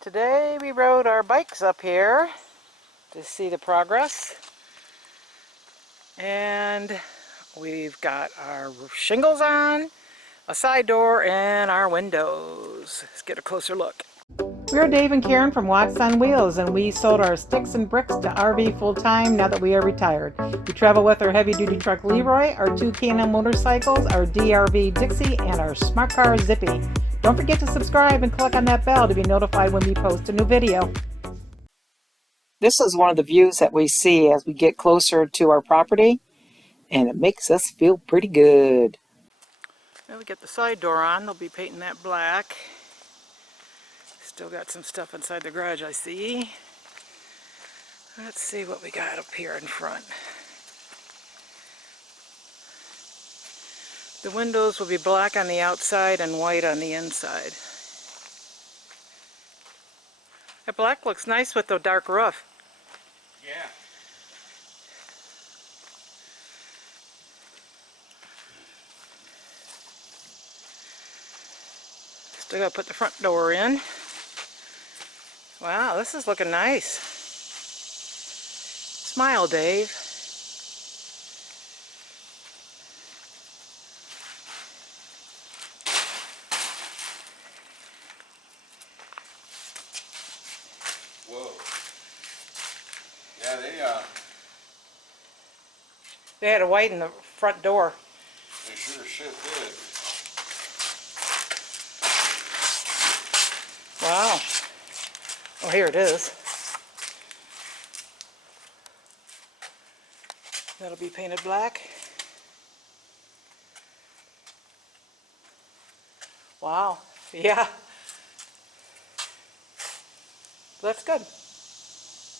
Today we rode our bikes up here to see the progress, and we've got our shingles on, a side door, and our windows. Let's get a closer look. We're Dave and Karen from Watts on Wheels, and we sold our sticks and bricks to RV full-time now that we are retired. We travel with our heavy-duty truck Leroy, our two K&M motorcycles, our DRV Dixie, and our smart car Zippy. Don't forget to subscribe and click on that bell to be notified when we post a new video. This is one of the views that we see as we get closer to our property, and it makes us feel pretty good. Now we get the side door on. They'll be painting that black. Still got some stuff inside the garage, I see. Let's see what we got up here in front. The windows will be black on the outside and white on the inside. That black looks nice with the dark roof. Yeah. Still got to put the front door in. Wow, this is looking nice. Smile, Dave. Whoa. Yeah, They had to widen the front door. they sure shit did. Wow. Oh, here it is. That'll be painted black. Wow. Yeah. That's good.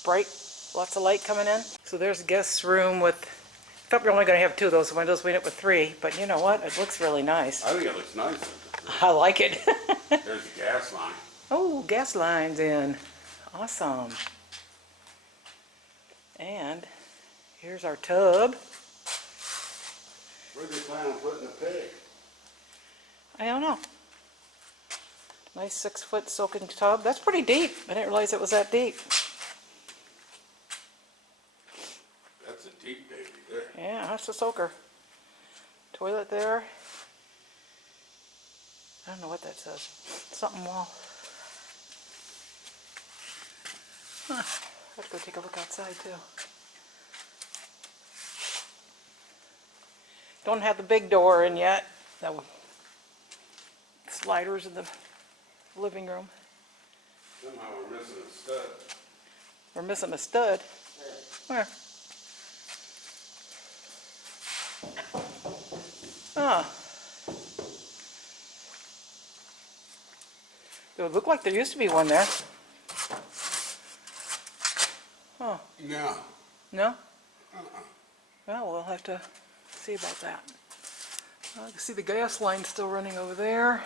Bright. Lots of light coming in. So there's a guest room with... I thought we were only going to have two of those windows. We ended up with three. But you know what? It looks really nice. I think it looks nice. I like it. There's the gas line. Oh, gas lines in. Awesome. And here's our tub. Where do they plan on putting the pig? I don't know. Nice 6-foot soaking tub. That's pretty deep. I didn't realize it was that deep. That's a deep baby there. Yeah, that's a soaker. Toilet there. I don't know what that says. Something wall. Huh. Let's go take a look outside too. Don't have the big door in yet. No sliders in the living room. Somehow we're missing a stud. We're missing a stud. Where? Oh. It would look like there used to be one there. Oh. No. No? Well, we'll have to see about that. I can see the gas line still running over there.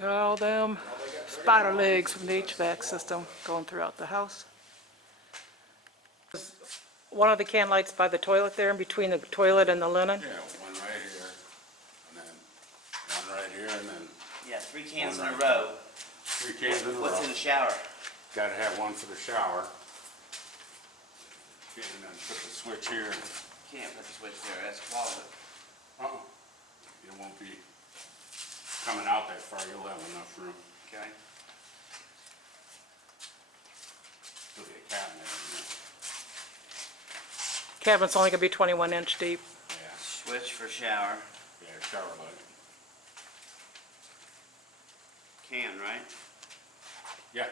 Got all them spider legs from the HVAC system going throughout the house. One of the can lights by the toilet there, in between the toilet and the linen. Yeah, one right here, and then one right here, and then Yeah, 3 cans in a row. 3 cans in a row. What's in the shower? Gotta have one for the shower. And then put the switch here. Can't put the switch there, that's closet. It won't be coming out that far. You'll have enough room. Okay. There'll be a cabinet in there. Cabinet's only going to be 21 inch deep. Yeah, Switch for shower. yeah, shower light. Can, right? Yeah,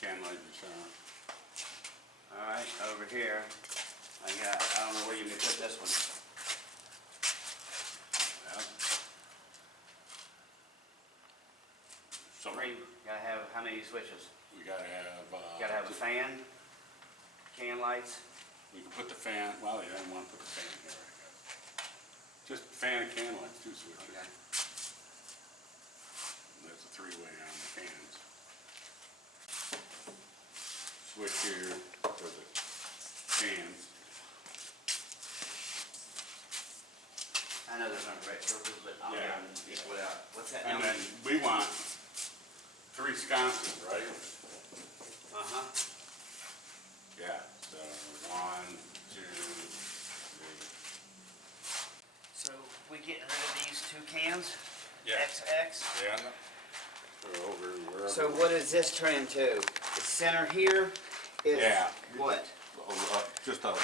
can light in the shower. Alright, over here, I don't know where you can put this one. Yeah. So Where you gotta have, how many switches? we gotta have. Gotta have a fan, can lights. We can put the fan. Well, you don't want to put the fan here, I guess. Just fan and can lights, 2 switches. Okay. There's a 3-way on the fans. Switch here for the fans. I know there's not right circles, but I'll Yeah. get them without. What's that And number? then we want 3 sconces, right? Uh-huh. Yeah, so 1, 2, 3. So we getting rid of these 2 cans? Yeah. XX? Yeah. Go over wherever. So what does this turn into? The center here is Yeah. what? Just a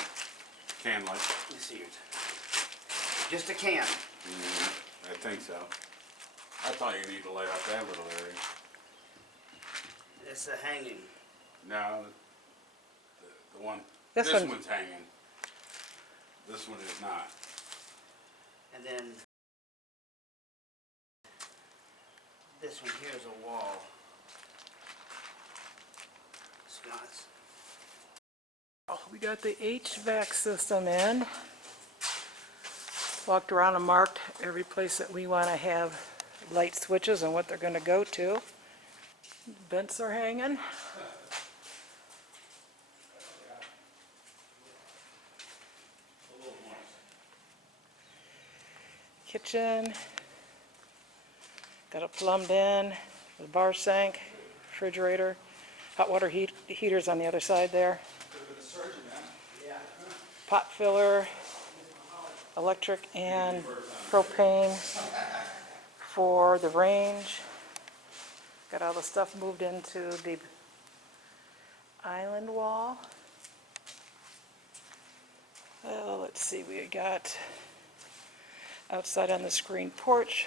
can like. Let me see it. Just a can. I think so. I thought you need to lay out that little area. It's a hanging. No, the one. This This one- one's hanging. This one is not. And then this one here is a wall. Sconce. Oh, we got the HVAC system in. Walked around and marked every place that we want to have light switches and what they're going to go to. Vents are hanging. Kitchen. Got it plumbed in. The bar sink, refrigerator, hot water heaters on the other side there. Pot filler, electric and propane for the range. Got all the stuff moved into the island wall. Well, let's see, we got outside on the screen porch.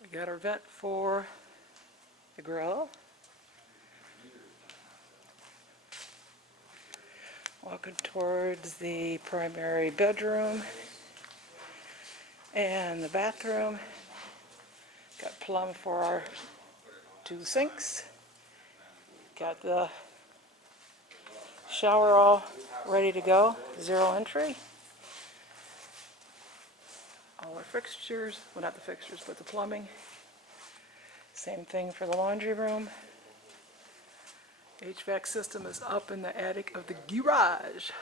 We got our vent for the grill. Walking towards the primary bedroom and the bathroom. Got plumb for our 2 sinks. Got the shower all ready to go, 0 entry. All our fixtures, well not the fixtures, but the plumbing. Same thing for the laundry room. HVAC system is up in the attic of the garage.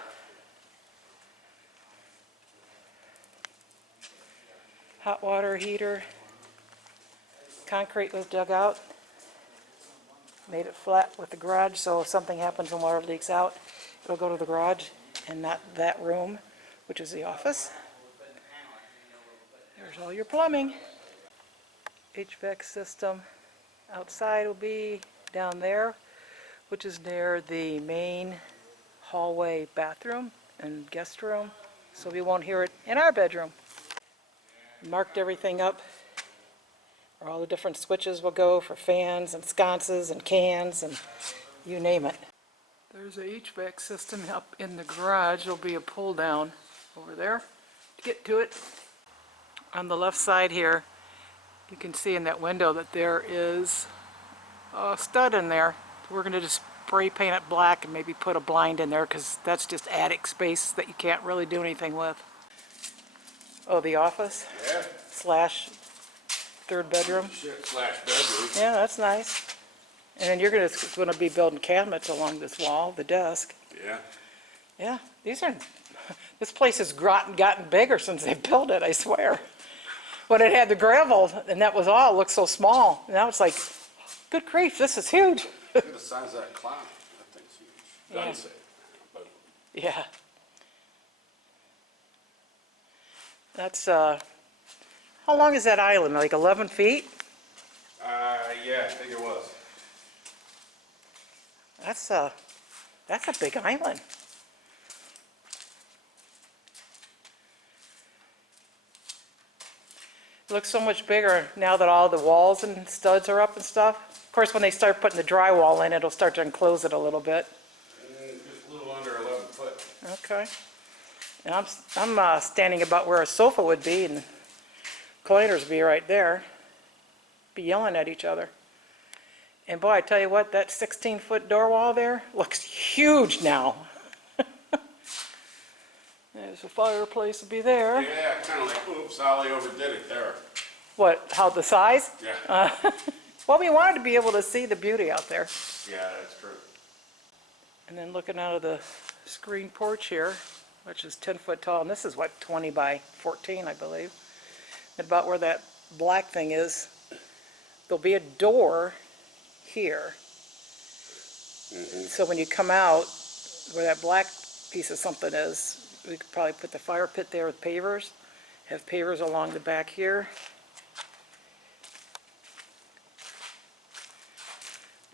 Hot water heater. Concrete was dug out. Made it flat with the garage, so if something happens and water leaks out, it'll go to the garage and not that room, which is the office. There's all your plumbing. HVAC system outside will be down there, which is near the main hallway bathroom and guest room, so we won't hear it in our bedroom. Marked everything up where all the different switches will go for fans and sconces and cans and you name it. There's a HVAC system up in the garage. There'll be a pull down over there to get to it. On the left side here, you can see in that window that there is a stud in there. We're going to just spray paint it black and maybe put a blind in there because that's just attic space that you can't really do anything with. Oh, the office? Yeah. Slash third bedroom? Shit, slash bedroom. Yeah, that's nice. And then you're going to be building cabinets along this wall, the desk. Yeah. Yeah, this place has gotten bigger since they built it, I swear. When it had the gravel and that was all, it looked so small. Now it's like, good grief, this is huge. Look at the size of that cloud. That thing's huge. Yeah. Doesn't say. But Yeah. That's, how long is that island? Like 11 feet? yeah, I think it was. That's a big island. It looks so much bigger now that all the walls and studs are up and stuff. Of course, when they start putting the drywall in, it'll start to enclose it a little bit. Just a little under 11 foot. Okay. And I'm standing about where a sofa would be, and cleaners would be right there. Be yelling at each other. And boy, I tell you what, that 16-foot door wall there looks huge now. There's a fireplace will be there. Yeah, kind of like, oops, Ollie overdid it there. What, how the size? Yeah. Well, we wanted to be able to see the beauty out there. Yeah, that's true. And then looking out of the screen porch here, which is 10 foot tall, and this is what, 20 by 14, I believe. And about where that black thing is, there'll be a door here. So when you come out, where that black piece of something is, we could probably put the fire pit there with pavers, have pavers along the back here.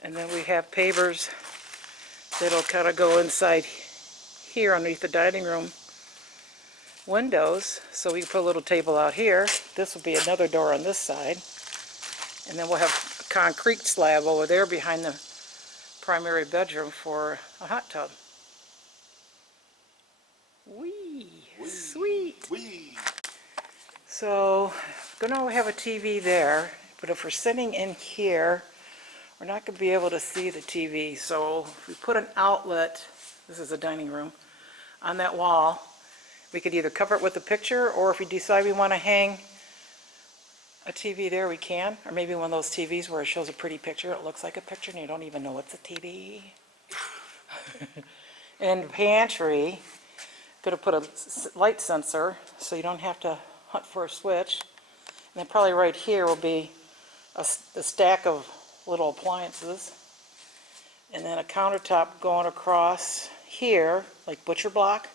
And then we have pavers that'll kind of go inside here underneath the dining room windows. So we can put a little table out here. This will be another door on this side. And then we'll have a concrete slab over there behind the primary bedroom for a hot tub. Wee, sweet. Wee. So, gonna have a TV there, but if we're sitting in here, we're not gonna be able to see the TV. So if we put an outlet, this is a dining room, on that wall, we could either cover it with a picture, or if we decide we want to hang a TV there, we can. Or maybe one of those TVs where it shows a pretty picture, it looks like a picture and you don't even know it's a TV. And pantry, could have put a light sensor so you don't have to hunt for a switch. And then probably right here will be a stack of little appliances. And then a countertop going across here, like butcher block,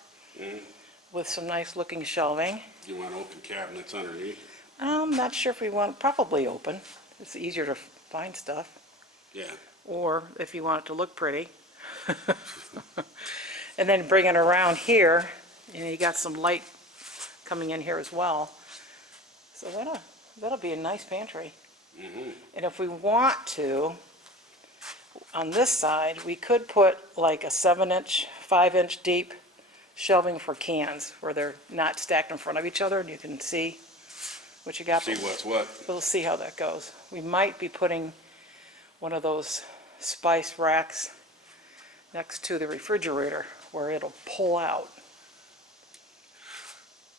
with some nice looking shelving. You want open cabinets underneath? I'm not sure if we want, probably open. It's easier to find stuff. Yeah. Or if you want it to look pretty. And then bring it around here, and you got some light coming in here as well. So that'll be a nice pantry. And if we want to, on this side, we could put like a 7-inch, 5-inch deep shelving for cans where they're not stacked in front of each other and you can see what you got. See what's what. We'll see how that goes. We might be putting one of those spice racks next to the refrigerator where it'll pull out.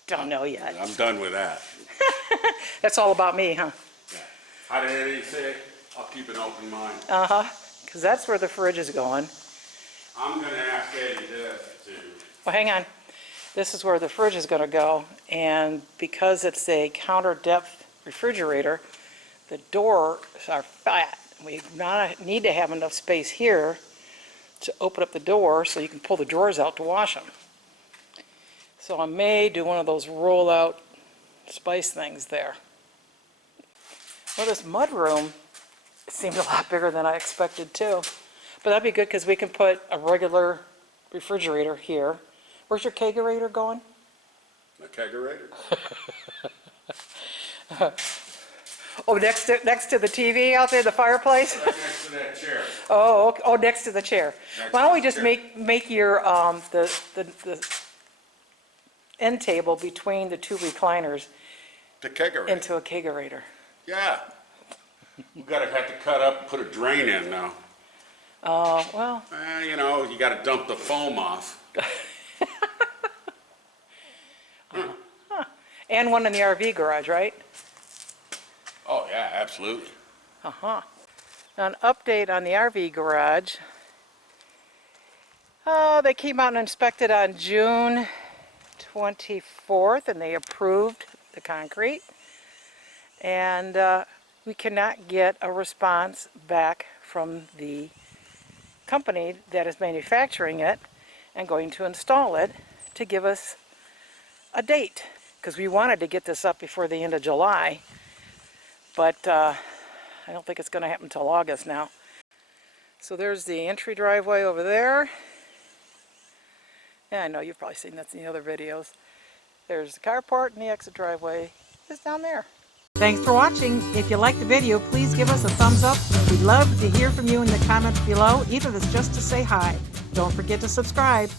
Don't know yet. I'm done with that. That's all about me, huh? Yeah. How did Eddie say? I'll keep an open mind. Because that's where the fridge is going. I'm going to ask Eddie this too. Well, hang on. This is where the fridge is going to go, and because it's a counter depth refrigerator, the doors are fat. We need to have enough space here to open up the door so you can pull the drawers out to wash them. So I may do one of those roll out spice things there. Well, this mud room seemed a lot bigger than I expected too. But that'd be good because we can put a regular refrigerator here. Where's your kegerator going? A kegerator? Oh, next to the TV out there, the fireplace? Right next to that chair. Oh, okay. Oh, next to the chair. Next Why don't we to the just chair. make your the end table between the two recliners The kegerator. into a kegerator? Yeah. We gotta have to cut up and put a drain in now. Oh, well, You know, you gotta dump the foam off. and one in the RV garage, right? Oh, yeah, absolutely. Now, an update on the RV garage. They came out and inspected on June 24th, and they approved the concrete. And we cannot get a response back from the company that is manufacturing it and going to install it to give us a date. Because we wanted to get this up before the end of July. But I don't think it's going to happen until August now. So there's the entry driveway over there. Yeah, I know you've probably seen that in the other videos. There's the carport, and the exit driveway is down there. Thanks for watching. If you liked the video, please give us a thumbs up. We'd love to hear from you in the comments below, even if it's just to say hi. Don't forget to subscribe.